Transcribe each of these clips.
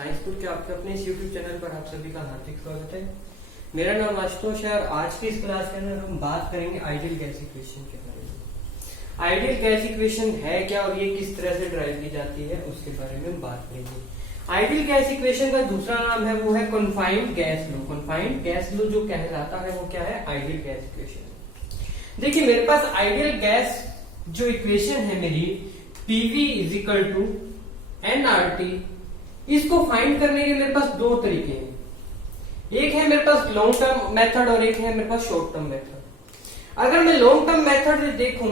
Science book के आपके अपने इस यूट्यूब चैनल पर आप सभी का हार्दिक स्वागत है। मेरा नाम आशुतोष है और आज की इस क्लास के अंदर हम बात करेंगे आइडियल गैस इक्वेशन के बारे में। आइडियल गैस इक्वेशन है क्या और ये किस तरह से ड्राइव की जाती है उसके बारे में हम बात करेंगे। आइडियल गैस इक्वेशन का दूसरा नाम है वो है confined gas law. Confined gas law जो कहलाता है वो क्या है? Ideal gas equation. देखिए मेरे पास आइडियल गैस जो इक्वेशन है मेरी PV is equal to NRT, इसको फाइंड करने के मेरे पास दो तरीके हैं। एक है मेरे पास लॉन्ग टर्म मेथड और एक है मेरे पास शॉर्ट टर्म मेथड। अगर मैं लॉन्ग टर्म मेथड से देखूं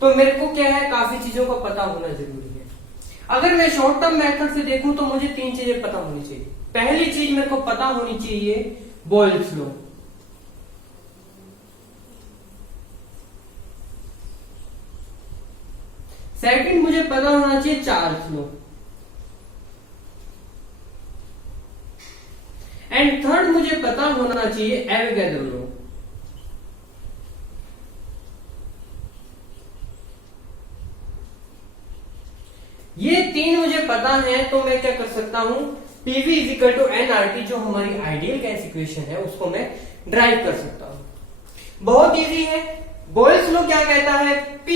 तो मेरे को क्या है, काफी चीजों का पता होना जरूरी है। अगर मैं शॉर्ट टर्म मेथड से देखूं तो मुझे तीन चीजें पता होनी चाहिए। पहली चीज मेरे को पता होनी चाहिए बॉयल्स लॉ। सेकंड मुझे पता होना चाहिए चार्ल्स लॉ एंड थर्ड मुझे पता होना चाहिए एवोगैड्रो लॉ। ये तीन मुझे पता है तो मैं क्या कर सकता हूं, PV is equal to NRT जो हमारी आइडियल गैस इक्वेशन है उसको मैं ड्राइव कर सकता हूं। बहुत इजी है। बॉयल्स लॉ क्या कहता है? P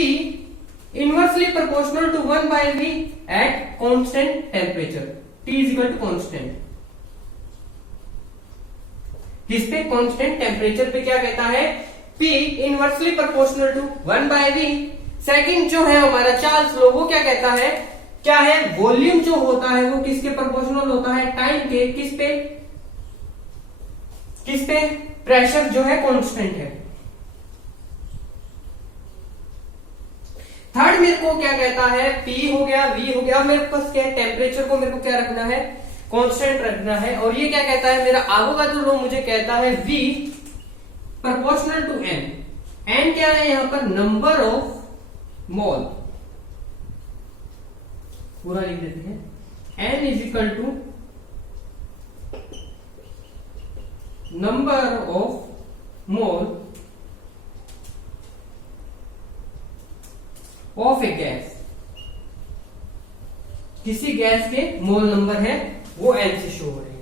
inversely proportional to 1 by V at constant temperature. T is equal to constant, किस पे? कांस्टेंट टेम्परेचर पे। क्या कहता है? P inversely proportional to 1 by V। Second जो है हमारा चार्ल्स लॉ वो क्या कहता है? क्या है? वॉल्यूम जो होता है वो किसके प्रोपोर्शनल होता है? टाइम के। किस पे? किस पे? प्रेशर जो है कांस्टेंट है। थर्ड मेरे को क्या कहता है? P हो गया, V हो गया। मेरे पास क्या है? टेम्परेचर को मेरे को क्या रखना है? कांस्टेंट रखना है। और ये क्या कहता है? मेरा एवोगाड्रो लॉ मुझे कहता है V proportional to N। N क्या है यहां पर? Number of mole. पूरा लिख देते हैं। N is equal to number of mole of a gas. किसी गैस के मोल नंबर है वो N से शो हो रहे हैं।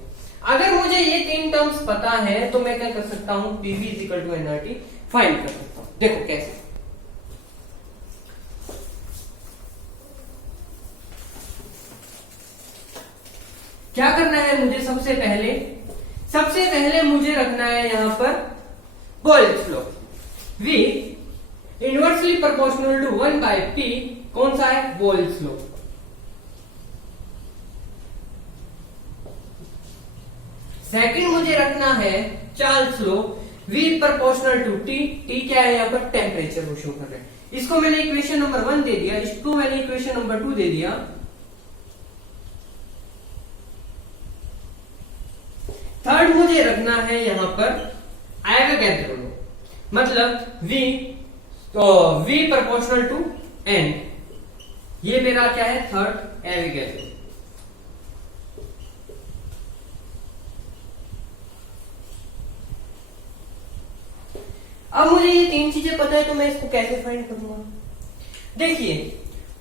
अगर मुझे ये तीन टर्म्स पता है तो मैं क्या कर सकता हूं? PV is equal to NRT find कर सकता हूं। देखो कैसे। क्या करना है मुझे? सबसे पहले मुझे रखना है यहां पर Boyle's law. V inversely proportional to 1 by P। कौन सा है? Boyle's law. सेकंड मुझे रखना है Charles law. V proportional to T। T क्या है यहां पर? टेम्परेचर वो शो कर रहे हैं। इसको मैंने इक्वेशन नंबर 1 दे दिया, इसको मैंने इक्वेशन नंबर 2 दे दिया। थर्ड मुझे रखना है यहां पर एवोगाड्रो लॉ, मतलब V प्रोपोर्शनल टू N। ये मेरा क्या है? Third Avogadro. अब मुझे ये तीन चीजें पता है तो मैं इसको कैसे फाइंड करूंगा? देखिए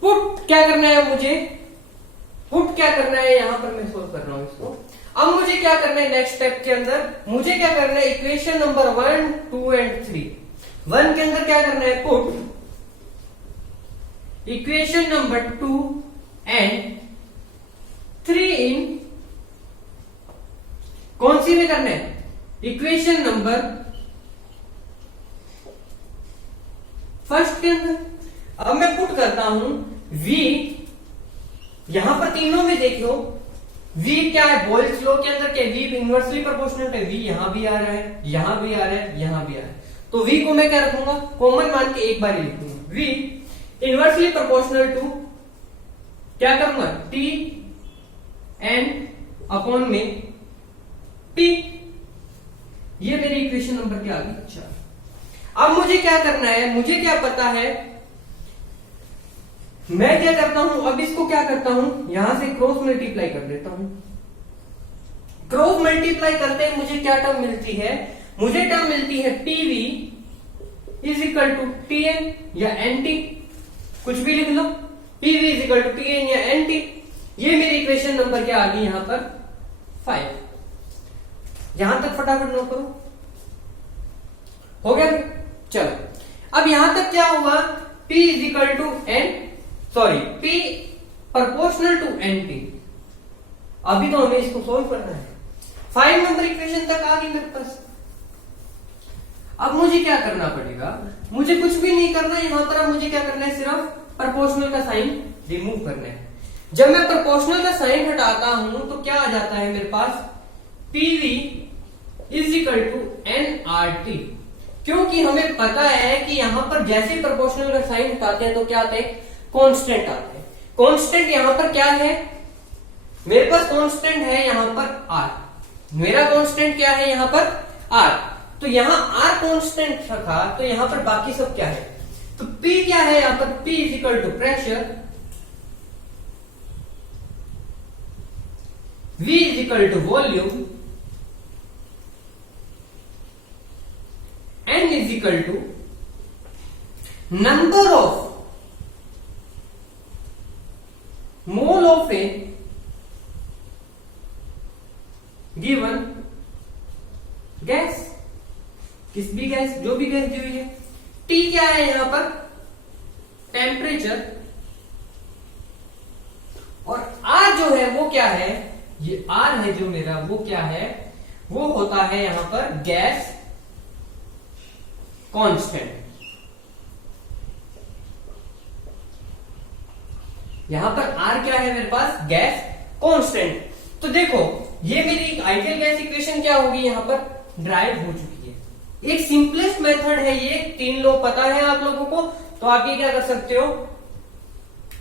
पुट क्या करना है मुझे? पुट क्या करना है यहां पर मैं सोल्व कर रहा हूं इसको। अब मुझे क्या करना है नेक्स्ट स्टेप के अंदर? मुझे क्या करना है? Equation number 1, 2 and 3। 1 के अंदर क्या करना है? पुट इक्वेशन नंबर 2 एंड 3 इन कौन सी में करना है? इक्वेशन नंबर फर्स्ट के अंदर। अब मैं पुट करता हूं V, यहां पर तीनों में देखियो V क्या है? बॉयल्स लॉ के अंदर क्या? V इनवर्सली प्रोपोर्शनल है। V यहां भी आ रहा है, यहां भी आ रहा है, यहां भी आ रहा है। तो V को मैं क्या रखूंगा? कॉमन मान के एक बार ही लिखूंगा। V इनवर्सली प्रोपोर्शनल टू क्या करूंगा? T N अपॉन में P। ये मेरी इक्वेशन नंबर क्या आ गई? 4। अब मुझे क्या करना है? मुझे क्या पता है? मैं क्या करता हूं? अब इसको क्या करता हूं? यहां से क्रॉस मल्टीप्लाई कर देता हूं। क्रॉस मल्टीप्लाई करते ही मुझे क्या टर्म मिलती है? मुझे टर्म मिलती है PV is equal to TN या एनटी। कुछ भी लिख लो। PV is equal to TN या एनटी। ये मेरी इक्वेशन नंबर क्या आ गई यहां पर? 5। यहां तक फटाफट नोट करो, हो गया? चलो अब यहां तक क्या हुआ, P is equal to n, sorry P proportional to n T. अभी तो हमें इसको सोल्व करना है। 5 नंबर इक्वेशन तक आ गई मेरे पास। अब मुझे क्या करना पड़ेगा, मुझे कुछ भी नहीं करना है यहां पर। अब मुझे क्या करना है, सिर्फ प्रोपोर्शनल का साइन रिमूव करना है। जब मैं प्रोपोर्शनल का साइन हटाता हूं तो क्या आ जाता है मेरे पास, PV is equal to nRT। क्योंकि हमें पता है कि यहां पर जैसे प्रोपोर्शनल का साइन हटाते हैं तो क्या आते हैं, कांस्टेंट आते हैं। कांस्टेंट यहां पर क्या है, मेरे पास कांस्टेंट है यहां पर R। मेरा कांस्टेंट क्या है यहां पर R। तो यहां R कांस्टेंट रखा तो यहां पर बाकी सब क्या है, तो P क्या है यहां पर, P is equal to pressure, V is equal to volume, N is equal to number of mole of a given gas. किस भी गैस, जो भी गैस दी हुई है। T क्या है यहां पर, टेम्परेचर, और R जो है वो क्या है, ये R है जो मेरा, वो क्या है, वो होता है यहां पर गैस कांस्टेंट। यहां पर R क्या है मेरे पास, गैस कांस्टेंट। तो देखो ये मेरी आइडियल गैस इक्वेशन क्या होगी, यहां पर ड्राइव हो चुकी है। एक सिंपलेस्ट मेथड है ये, 3 लॉ पता है आप लोगों को, तो आप ये क्या कर सकते हो,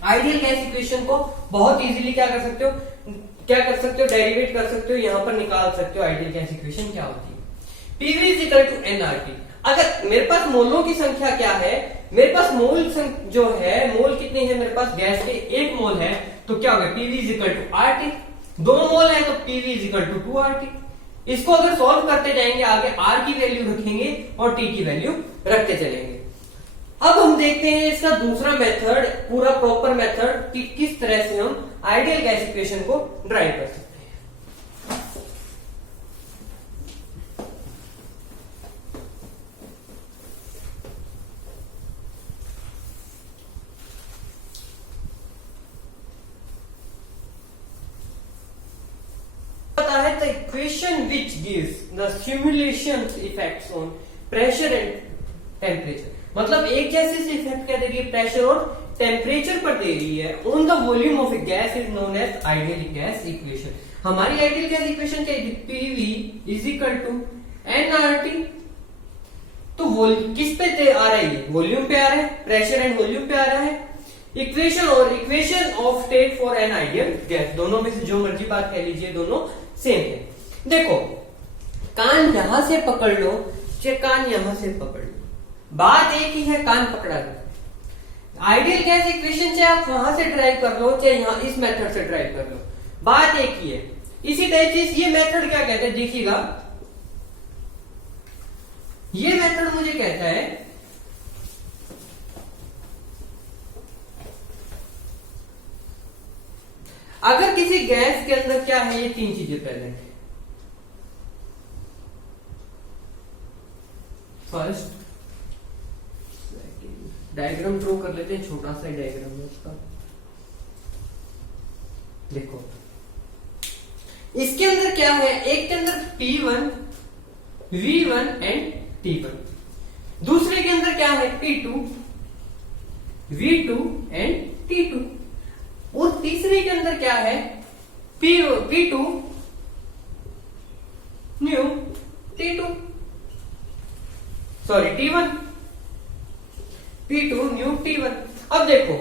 आइडियल गैस इक्वेशन को बहुत इजीली क्या कर सकते हो, डेरिवेट कर सकते हो, यहां पर निकाल सकते हो आइडियल गैस इक्वेशन क्या होती है। PV is equal to nRT। अगर मेरे पास मोलों की संख्या क्या है, मेरे पास मोल जो है, मोल कितने हैं मेरे पास, गैस के 1 मोल है, तो क्या होगा, PV is equal to RT। 2 mole है तो PV is equal to 2RT। इसको अगर सॉल्व करते जाएंगे आगे R की वैल्यू रखेंगे और T की वैल्यू रखते चलेंगे। अब हम देखते हैं इसका दूसरा मेथड, पूरा प्रॉपर मेथड, कि किस तरह से हम आइडियल गैस इक्वेशन को ड्राइव कर सकते हैं। पता है the equation which gives the simulation effects on pressure and temperature। मतलब एक गैस से इफेक्ट क्या दे रही है, प्रेशर और टेम्परेचर पर दे रही है, on the volume of a gas is known as ideal gas equation. हमारी आइडियल गैस इक्वेशन क्या है, PV is equal to nRT। तो किस पे आ रहा है, वॉल्यूम पे आ रहा है, प्रेशर एंड वॉल्यूम पे आ रहा है। इक्वेशन और equation of state for an ideal gas, दोनों में से जो मर्जी बात कह लीजिए, दोनों सेम है। देखो कान यहां से पकड़ लो चाहे कान यहां से पकड़ लो, बात एक ही है, कान पकड़ा लो। आइडियल गैस इक्वेशन चाहे आप वहां से ड्राइव कर लो चाहे यहां इस मेथड से ड्राइव कर लो, बात एक ही है। इसी टाइप से ये मेथड क्या कहता है, देखिएगा ये मेथड मुझे कहता है अगर किसी गैस के अंदर क्या है, ये 3 चीजें प्रेजेंट है। फर्स्ट, डायग्राम ड्रॉ कर लेते हैं, छोटा सा डायग्राम है उसका। देखो इसके अंदर क्या है, एक के अंदर P1, V1 एंड T1, दूसरे के अंदर क्या है P2, V2 एंड T2, और तीसरे के अंदर क्या है P2 new T2, sorry T1, P2 new T1। अब देखो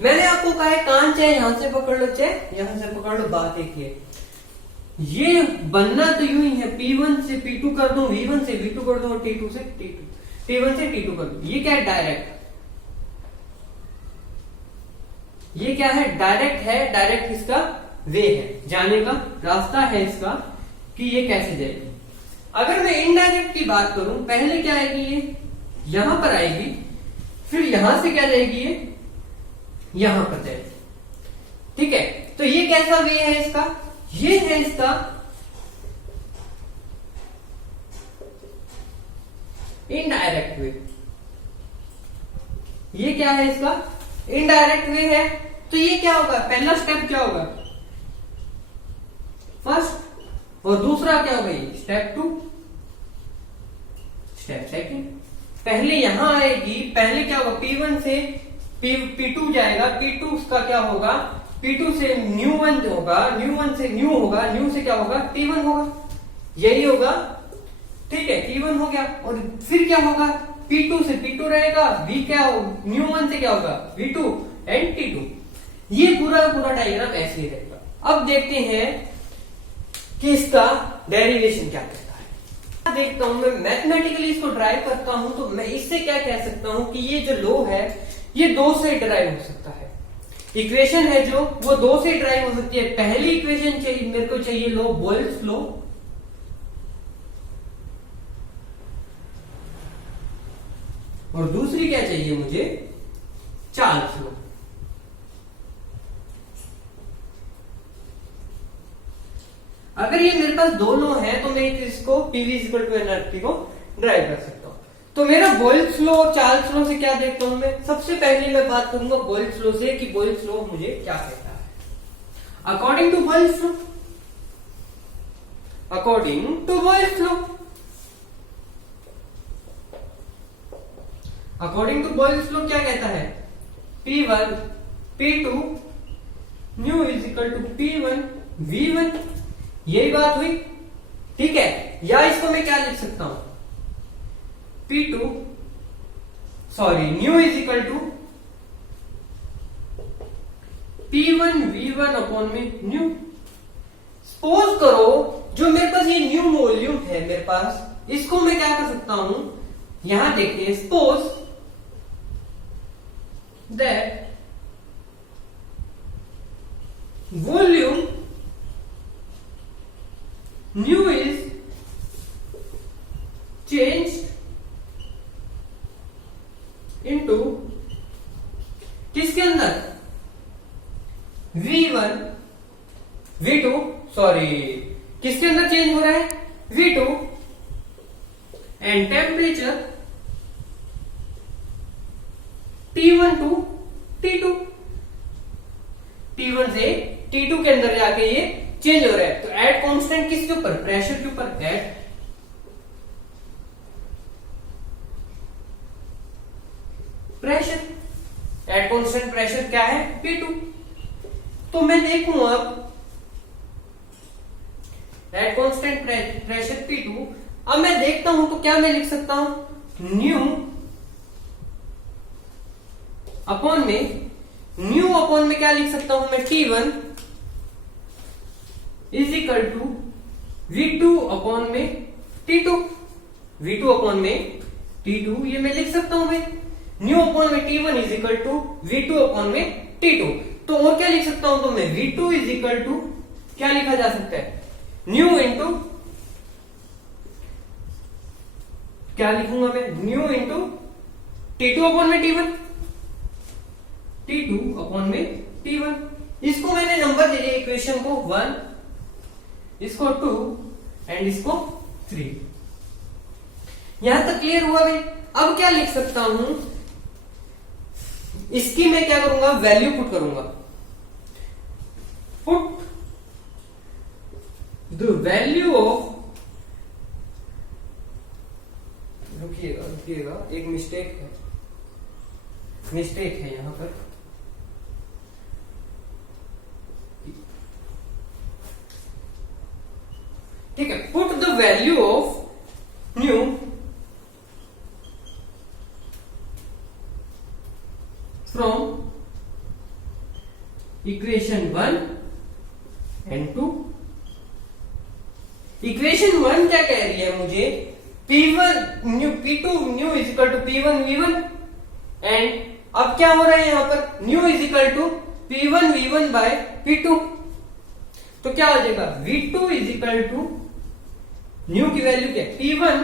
मैंने आपको कहा है कान चाहे यहां से पकड़ लो चाहे यहां से पकड़ लो, बात एक है। ये बनना तो यूं ही है, P1 से P2 कर दूं, V1 से V2 कर दूं और T2 से T1 से T2 कर दूं। ये क्या है, डायरेक्ट। ये क्या है, डायरेक्ट है, डायरेक्ट इसका वे है, जाने का रास्ता है इसका कि ये कैसे जाएगी। अगर मैं इनडायरेक्ट की बात करूं, पहले क्या आएगी, ये यहां पर आएगी, फिर यहां से क्या जाएगी, ये यहां पर जाएगी, ठीक है। तो ये कैसा वे है इसका, ये है इसका इनडायरेक्ट वे। ये क्या है इसका इनडायरेक्ट वे है। तो ये क्या होगा, पहला स्टेप क्या होगा फर्स्ट, और दूसरा क्या होगा ये स्टेप टू, स्टेप सेकंड। पहले यहां आएगी, पहले क्या होगा P1 से P2 जाएगा, P2 का क्या होगा, P2 से न्यू1 होगा, न्यू1 से न्यू होगा, न्यू से क्या होगा T1 होगा, यही होगा। ठीक है, T1 हो गया। और फिर क्या होगा, P2 से P2 रहेगा, V क्या न्यू1 से क्या होगा V2 एंड T2। ये पूरा डायग्राम ऐसे ही रहेगा। अब देखते हैं कि इसका डेरिवेशन क्या कहता है। देखता हूं मैं मैथमेटिकली इसको ड्राइव करता हूं, तो मैं इससे क्या कह सकता हूं कि ये जो लो है ये 2 से ड्राइव हो सकता है। इक्वेशन है जो वो 2 से ड्राइव हो सकती है। पहली इक्वेशन चाहिए मेरे को, चाहिए लो बोयल्स लो, और दूसरी क्या चाहिए मुझे, चार्ल्स लो। अगर ये मेरे पास दो लो है तो मैं इसको PV = nRT को ड्राइव कर सकता हूं। तो मेरा बोयल्स लो और चार्ल्स लो से क्या देखता हूं मैं, सबसे पहले मैं बात करूंगा बोयल्स लो से कि बोयल्स लो मुझे क्या कहता है। According to Boyle's law, according to Boyle's law, according to Boyle's law क्या कहता है, P1 P2 new = P1 V1। यही बात हुई। ठीक है, या इसको मैं क्या लिख सकता हूं, P2 sorry new = P1 V1 upon में न्यू। सपोज करो जो मेरे पास ये न्यू वॉल्यूम है मेरे पास, इसको मैं क्या कर सकता हूं, यहां देखिए, suppose that volume new is changed into किसके अंदर, V1 V2 सॉरी किसके अंदर चेंज हो रहा है, V2, and temperature T1 to T2, T1 से T2 के अंदर जाके ये चेंज हो रहा है। तो एट कांस्टेंट किसके ऊपर, प्रेशर के ऊपर, at pressure, at constant pressure क्या है P2। तो मैं देखूं अब एट कांस्टेंट प्रेशर P2, अब मैं देखता हूं तो क्या मैं लिख सकता हूं, न्यू अपॉन में क्या लिख सकता हूं मैं, T1 = V2 अपॉन में T2, V2 अपॉन में T2, ये मैं लिख सकता हूं भाई। न्यू अपॉन में T1 = V2 अपॉन में T2। तो और क्या लिख सकता हूं, तो मैं V2 = क्या लिखा जा सकता है, न्यू इंटू क्या लिखूंगा मैं, न्यू इंटू T2 अपॉन में T1, T2 अपॉन में T1। इसको मैंने नंबर दे दिया इक्वेशन को 1, इसको 2 एंड इसको 3। यहां तक क्लियर हुआ भाई। अब क्या लिख सकता हूं, इसकी मैं क्या करूंगा, वैल्यू पुट करूंगा, पुट द वैल्यू ऑफ, रुकिएगा एक मिस्टेक है यहां पर। ठीक है, put the value of new from equation 1 and 2। Equation 1 क्या कह रही है मुझे, P1 new P2 new = P1 V1, and अब क्या हो रहा है यहां पर, new = P1 V1 by P2। तो क्या हो जाएगा, V2 = न्यू की वैल्यू क्या है, P1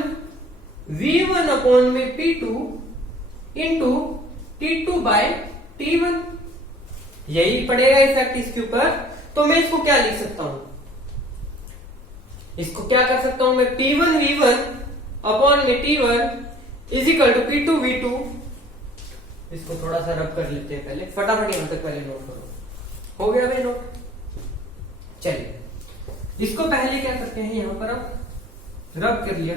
V1 अपॉन में P2 into T2 by T1। यही पड़ेगा इफेक्ट इसके ऊपर। तो मैं इसको क्या लिख सकता हूं, इसको क्या कर सकता हूं मैं, P1V1 अपॉन में T1 is equal to P2V2। इसको थोड़ा सा रब कर लेते हैं पहले, फटाफट यहां तक पहले नोट करो। हो गया भाई नोट? चलिए इसको पहले क्या करते हैं, यहां पर अब रब कर लिया।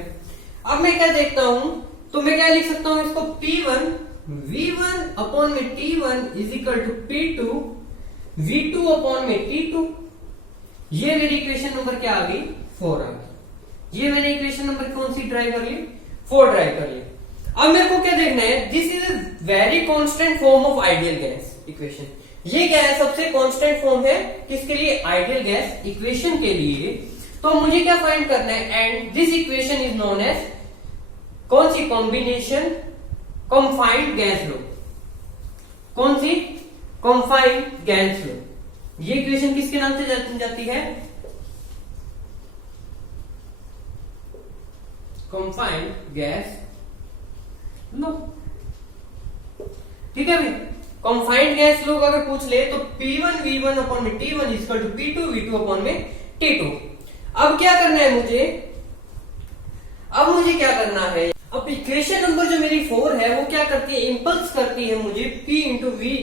अब मैं क्या देखता हूं, तो मैं क्या लिख सकता हूं इसको, P1V1 अपॉन में T1 is equal to P2V2 upon में T2। ये मेरी इक्वेशन नंबर क्या आ गई, 4 आ गई। ये मैंने इक्वेशन नंबर कौन सी ड्राइव कर ली, 4 ड्राइव कर ली। अब मेरे को क्या देखना है, this is a very constant form of ideal gas equation. ये क्या है, सबसे कांस्टेंट फॉर्म है किसके लिए, आइडियल गैस इक्वेशन के लिए। तो मुझे क्या फाइंड करना है, and this equation is known as कौन सी, कॉम्बिनेशन कॉम्फाइंड गैस लो। कौन सी, कॉम्फाइंड गैस लो। ये इक्वेशन किसके नाम से जाती है, कॉम्फाइंड गैस लो। ठीक है भाई, कॉम्फाइंड गैस लो अगर पूछ ले तो P1V1 अपॉन में T1 equal to P2V2 upon में T2। अब क्या करना है मुझे, अब मुझे क्या करना है, अब इक्वेशन नंबर जो मेरी 4 है वो क्या करती है, इंपल्स करती है मुझे P इंटू V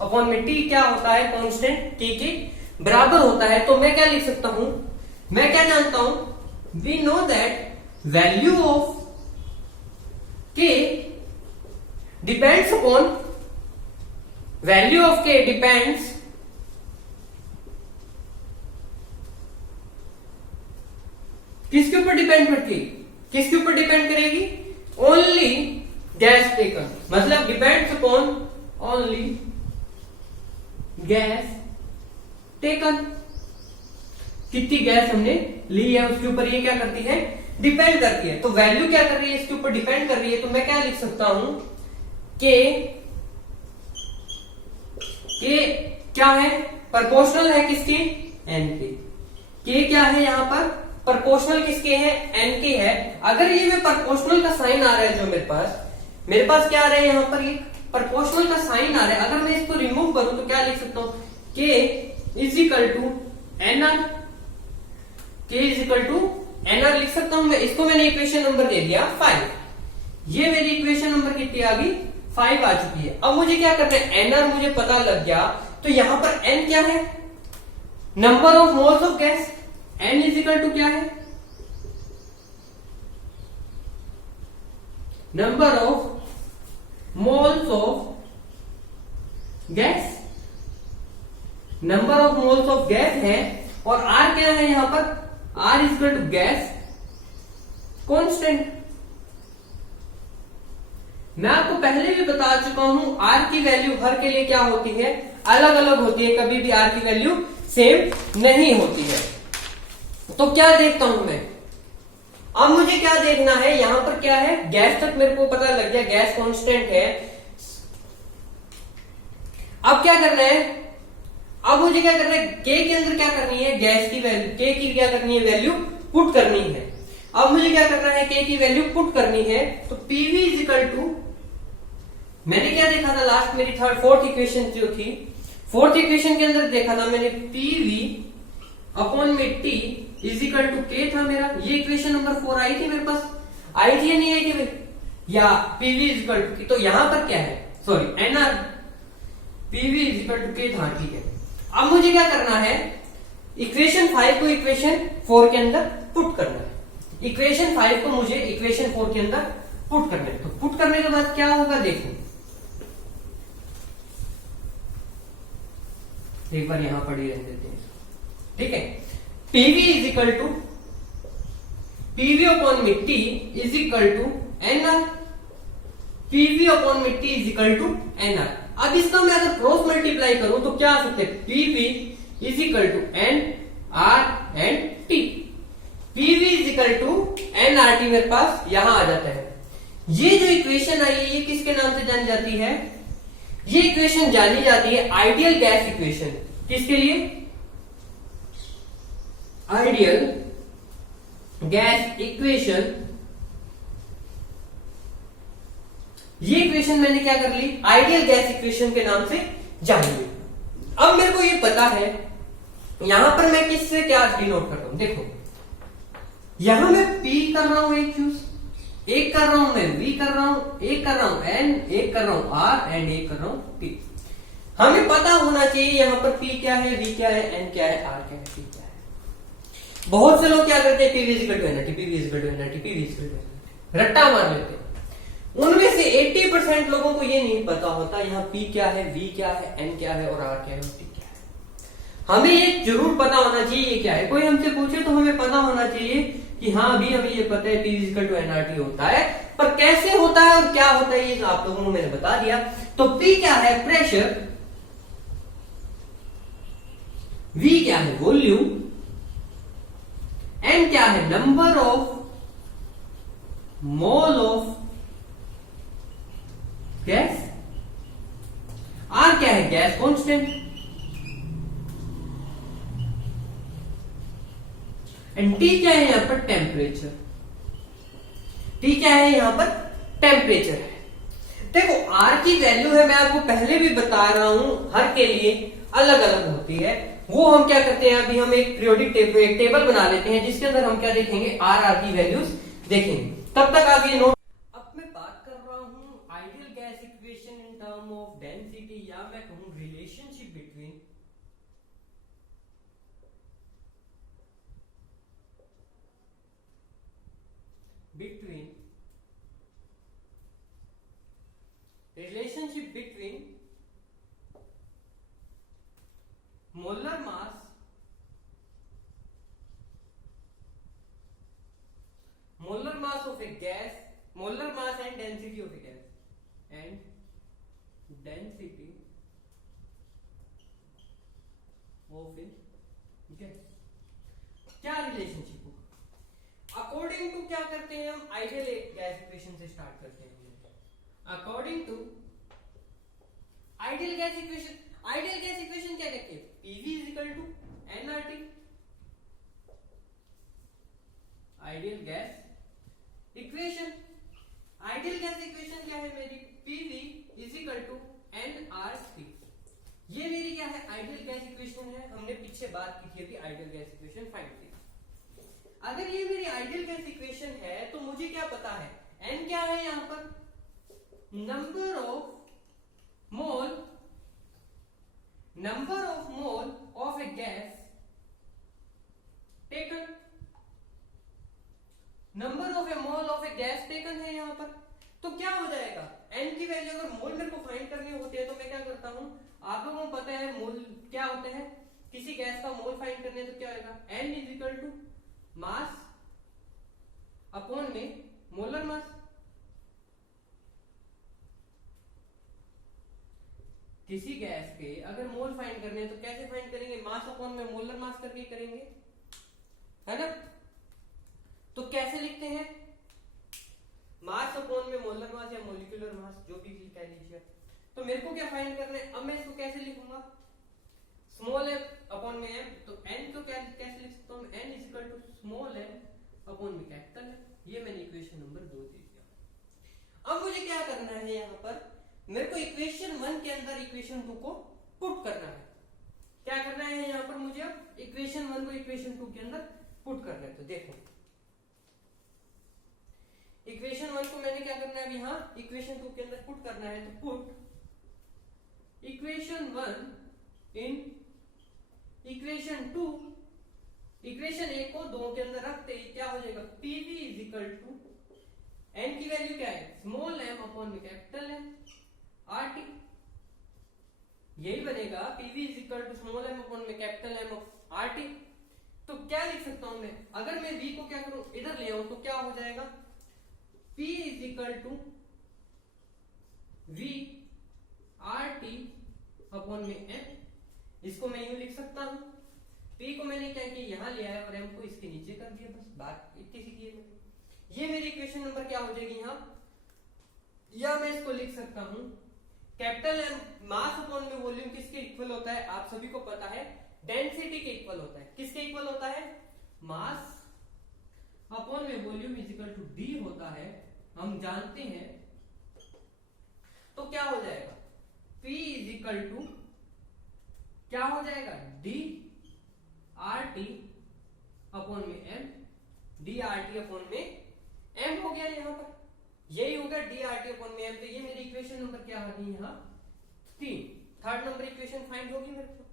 अपॉन में T क्या होता है, कांस्टेंट T के बराबर होता है। तो मैं क्या लिख सकता हूं, मैं क्या जानता हूं, we know that value of K depends upon, value of K depends किसके ऊपर डिपेंड करती, किसके ऊपर डिपेंड करेगी, ओनली गैस टेकन, मतलब depends upon only gas taken. कितनी गैस हमने ली है उसके ऊपर ये क्या करती है, डिपेंड करती है। तो वैल्यू क्या कर रही है, इसके ऊपर डिपेंड कर रही है। तो मैं क्या लिख सकता हूं, के क्या है, प्रोपोर्शनल है किसके, एन के क्या है यहां पर, प्रोपोर्शनल किसके है, एन के है। अगर ये में प्रोपोर्शनल का साइन आ रहा है, जो मेरे पास क्या आ रहा है यहां पर, ये प्रोपोर्शनल का साइन आ रहा है। अगर मैं इसको रिमूव करूं तो क्या लिख सकता हूं, K is equal to N R, K is equal to N R लिख सकता हूं मैं। इसको मैंने इक्वेशन नंबर दे दिया 5। ये मेरी इक्वेशन नंबर कितनी आ गई, 5 आ चुकी है। अब मुझे क्या करना है, एन आर मुझे पता लग गया। तो यहां पर एन क्या है, number of moles of gas. N is equal to क्या है, number of moles of gas, number of moles of gas है। और आर क्या है यहां पर, R is equal to gas constant. मैं आपको पहले भी बता चुका हूं, आर की वैल्यू हर के लिए क्या होती है, अलग अलग होती है। कभी भी आर की वैल्यू सेम नहीं होती है। तो क्या देखता हूं मैं, अब मुझे क्या देखना है, यहां पर क्या है, गैस तक मेरे को पता लग गया, गैस कांस्टेंट है। अब क्या करना है, अब मुझे क्या करना है, के के अंदर क्या करनी है, गैस की वैल्यू, के की क्या करनी है, वैल्यू पुट करनी है। अब मुझे क्या करना है, के की वैल्यू पुट करनी है। तो पीवी इज इक्वल टू, मैंने क्या देखा था लास्ट, मेरी फोर्थ इक्वेशन जो थी, फोर्थ इक्वेशन के अंदर देखा था मैंने, पीवी अपॉन में T is equal to K था मेरा। ये इक्वेशन नंबर 4 आई थी मेरे पास, आई थी या नहीं आई थी भाई, या पीवी इज इक्वल टू, तो यहां पर क्या है, sorry NR, PV is equal to K था, ठीक है। अब मुझे क्या करना है, इक्वेशन 5 को इक्वेशन 4 के अंदर पुट करना है। इक्वेशन 5 को मुझे इक्वेशन 4 के अंदर पुट करना है। तो पुट करने के बाद क्या होगा देखो, एक बार यहां पढ़ी रहने देते हैं, ठीक है। PV is equal to, PV upon में T is equal to N R, PV upon में T is equal to N R. अब इसका मैं अगर क्रॉस मल्टीप्लाई करूं तो क्या आ सकते हैं, PV is equal to N R and T. PV is equal to N R T मेरे पास यहां आ जाता है। ये जो इक्वेशन आई है ये किसके नाम से जानी जाती है, ये इक्वेशन जानी जाती है आइडियल गैस इक्वेशन। किसके लिए, आइडियल गैस इक्वेशन। ये इक्वेशन मैंने क्या कर ली, आइडियल गैस इक्वेशन के नाम से जान ली। अब मेरे को ये पता है, यहां पर मैं किससे क्या डिनोट करता हूं, देखो यहां मैं P कर रहा हूं एक चूज, एक कर रहा हूं मैं V कर रहा हूं, एक कर रहा हूं N, एक कर रहा हूं R एंड एक कर रहा हूं T। हमें पता होना चाहिए यहां पर P क्या है, V क्या है, N क्या है, R क्या है, T क्या है। बहुत से लोग क्या करते हैं, PV equal to NRT, PV equal to NRT, PV equal to NRT, रट्टा मार लेते हैं। उनमें से 80% लोगों को ये नहीं पता होता यहाँ P क्या है, V क्या है, N क्या है और R क्या है और T क्या है। हमें ये जरूर पता होना चाहिए ये क्या है। कोई हमसे पूछे तो हमें पता होना चाहिए कि हाँ अभी हमें ये पता है P इक्वल टू NRT होता है, पर कैसे होता है और क्या होता है ये आप लोगों को मैंने बता दिया। तो P क्या है, प्रेशर, V क्या है, वॉल्यूम, N क्या है, number of mole of gas, R क्या है, गैस कांस्टेंट, एंड T क्या है यहां पर, टेम्परेचर। T क्या है यहां पर, टेम्परेचर है। देखो R की वैल्यू है, मैं आपको पहले भी बता रहा हूं, हर के लिए अलग अलग होती है। वो हम क्या करते हैं, अभी हम एक पीरियोडिक टेबल बना लेते हैं जिसके अंदर हम क्या देखेंगे, R की वैल्यूज देखेंगे। तब तक आप ये नोट। अब मैं बात कर रहा हूं ideal gas equation in term of density, या मैं कहूं relationship between molar mass of a gas, molar mass and density of a gas, and density of a gas। क्या रिलेशनशिप होगा, अकॉर्डिंग टू क्या करते हैं हम, आइडियल गैस इक्वेशन से स्टार्ट करते हैं। According to ideal gas equation, ideal gas equation क्या कहती है, PV is equal to NRT। Ideal gas equation, ideal gas equation क्या है मेरी, PV is equal to NRT। ये मेरी क्या है, आइडियल गैस इक्वेशन है। हमने पीछे बात की थी अभी आइडियल गैस इक्वेशन फाइंड की। अगर ये मेरी आइडियल गैस इक्वेशन है तो मुझे क्या पता है, N क्या है यहां पर, number of mole of a gas taken, number of A mole of a gas taken है यहां पर। तो क्या हो जाएगा, N की वैल्यू अगर मोल मेरे को फाइंड करनी होती है तो मैं क्या करता हूं, आप लोगों को पता है मोल क्या होते हैं, किसी गैस का मोल फाइंड करने तो क्या होगा, N is equal to mass upon में मोलर मास। किसी गैस के अगर मोल फाइंड करने हैं तो कैसे फाइंड करेंगे, मास अपॉन में मोलर मास करके करेंगे, है ना। तो कैसे लिखते हैं, मास अपॉन में मोलर मास या मोलिकुलर मास, जो भी कह लीजिए। तो मेरे को क्या फाइंड करना है, अब मैं इसको कैसे लिखूंगा, स्मॉल m अपॉन में m, तो n को कैसे लिख सकता हूं, n is equal to small m upon में कैपिटल m। ये मैंने इक्वेशन नंबर 2 दे दिया। अब मुझे क्या करना है, यहां पर मेरे को इक्वेशन 1 के अंदर इक्वेशन 2 को पुट करना है। क्या करना है यहां पर मुझे, इक्वेशन 1 को इक्वेशन 2 के अंदर पुट करना है। तो देखो इक्वेशन 1 को मैंने क्या करना है, यहां इक्वेशन 2 के अंदर पुट करना है। तो put equation 1 in equation 2, equation 1 को 2 के अंदर रखते ही क्या हो जाएगा, PV is equal to N की वैल्यू क्या है, स्मॉल m अपॉन में कैपिटल M RT। यही बनेगा, PV is equal to small m upon में कैपिटल M RT। तो क्या लिख सकता हूं मैं, अगर मैं V को क्या करूं, इधर ले आऊं तो क्या हो जाएगा, P is equal to V RT upon में M। इसको मैं यूं लिख सकता हूं, P को मैंने क्या किया, यहां ले आया और M को इसके नीचे कर दिया, बस बात इतनी सी की है। ये मेरी इक्वेशन नंबर क्या हो जाएगी यहां, या मैं इसको लिख सकता हूं, कैपिटल M मास अपॉन में वॉल्यूम किसके इक्वल होता है, आप सभी को पता है, डेंसिटी के इक्वल होता है। किसके इक्वल होता है, मास अपॉन में volume is equal to D होता है, हम जानते हैं। तो क्या हो जाएगा, P इज इक्वल टू क्या हो जाएगा, D RT अपॉन में M D R T upon में एम हो गया यहाँ पर, यही होगा डी आर टी अपॉन में एम। तो ये मेरी इक्वेशन नंबर क्या होगी यहाँ 3, थर्ड नंबर इक्वेशन फाइंड होगी मेरे को।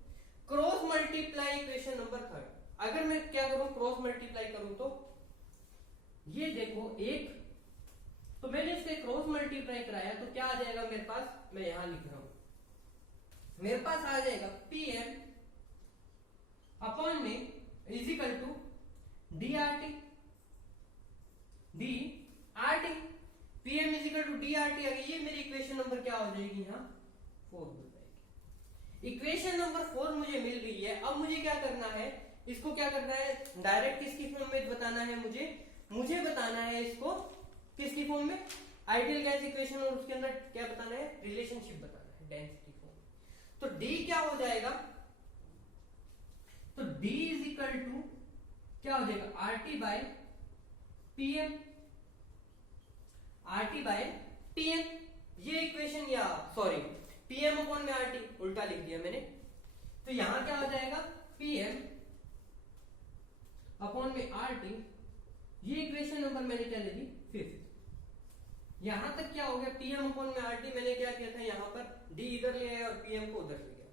Cross multiply equation number third, अगर मैं क्या करूं क्रॉस मल्टीप्लाई करूं तो ये देखो एक, तो मैंने इससे क्रॉस मल्टीप्लाई कराया तो क्या आ जाएगा मेरे पास, मैं यहां लिख रहा हूं, मेरे पास आ जाएगा पी एम अपॉन में is equal to D R T, D R T, P M is equal to D R T आ गई। ये मेरी इक्वेशन नंबर क्या हो जाएगी यहाँ 4 हो जाएगी। इक्वेशन नंबर 4 मुझे मिल गई है। अब मुझे क्या करना है, इसको क्या करना है डायरेक्ट किसकी फॉर्म में बताना है, मुझे बताना है इसको किसकी फॉर्म में, आइडियल गैस इक्वेशन, और उसके अंदर क्या बताना है, रिलेशनशिप बताना है डेंसिटी फॉर्म। तो डी क्या हो जाएगा, तो डी इज इक्वल टू क्या हो जाएगा R T by PM, R T by PM, ये इक्वेशन, या सॉरी पीएम अपॉन में आर टी उल्टा लिख दिया मैंने। तो यहां क्या हो जाएगा पीएम अपॉन में आर टी, ये इक्वेशन नंबर मैंने क्या ले दी 5। यहां तक क्या हो गया पीएम अपॉन में आर टी, मैंने क्या किया था यहाँ पर डी इधर ले आया और पीएम को उधर ले गया।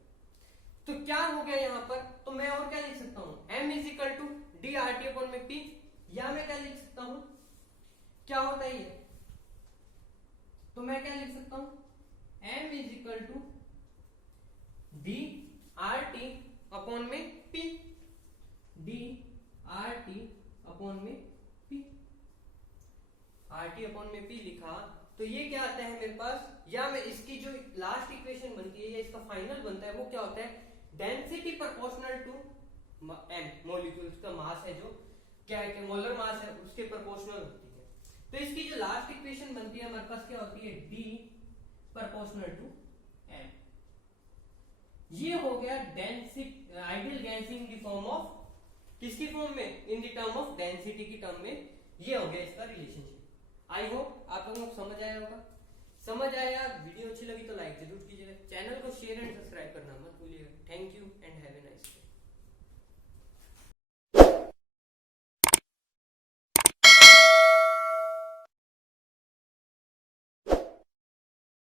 तो क्या हो गया यहाँ पर, तो मैं और क्या लिख सकता हूं M is equal to D R T upon में पी, या मैं क्या लिख सकता हूं, क्या होता है ये, तो मैं क्या लिख सकता हूं M is equal to D R T upon में P, D R T upon में पी, आर टी अपॉन में पी लिखा। तो ये क्या आता है मेरे पास, या मैं इसकी जो लास्ट इक्वेशन बनती है या इसका फाइनल बनता है वो क्या होता है, density proportional to M, molecule का मास है जो क्या है मोलर मास है उसके प्रोपोर्शनल होती है। तो इसकी जो लास्ट इक्वेशन बनती है हमारे पास क्या होती है डी प्रोपोर्शनल टू एम। ये हो गया डेंसिटी, आइडियल गैसिंग की फॉर्म ऑफ, किसकी फॉर्म में, in the term of density की टर्म में, ये हो गया इसका रिलेशनशिप। आई होप आप लोगों को समझ आया होगा। समझ आया, वीडियो अच्छी लगी तो लाइक जरूर कीजिएगा, चैनल को शेयर एंड सब्सक्राइब करना मत भूलिएगा। Thank you and have a nice day.